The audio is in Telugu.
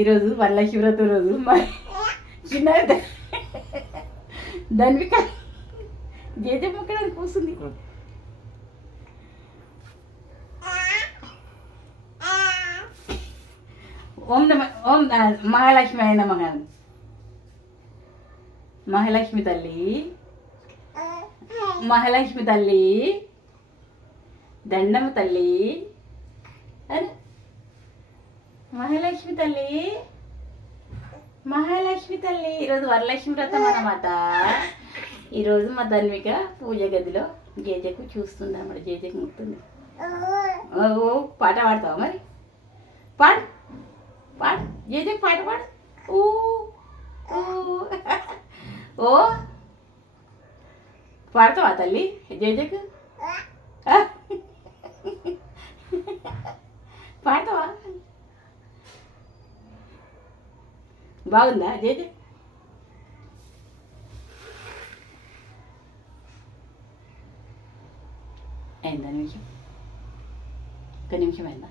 ఈరోజు వరలక్ష్మి వ్రతం రోజు. మా చిన్న ధన్విక జేజే మొక్కడానికి కూర్చుంది. ఓం నమ ఓం మహాలక్ష్మి అయిన మహా మహాలక్ష్మి తల్లి. మహాలక్ష్మి తల్లి. దండమ్మ తల్లి. అరే మహాలక్ష్మి తల్లి. మహాలక్ష్మి తల్లి. ఈరోజు వరలక్ష్మి వ్రతం అన్నమాట. ఈరోజు మా ధన్విక పూజ గదిలో జేజకు చూస్తుంది అన్నమాట జేజకు ముక్తుంది. ఓ పాట పాడతావా మరి? పాడు. పాడు. జేజకు పాట పాడు. ఊ ఓ. పాడతావా తల్లి జేజకు? పాడతావా? బాగుందా జేజే అయిందా నిమిషం ఒక నిమిషం అయిందా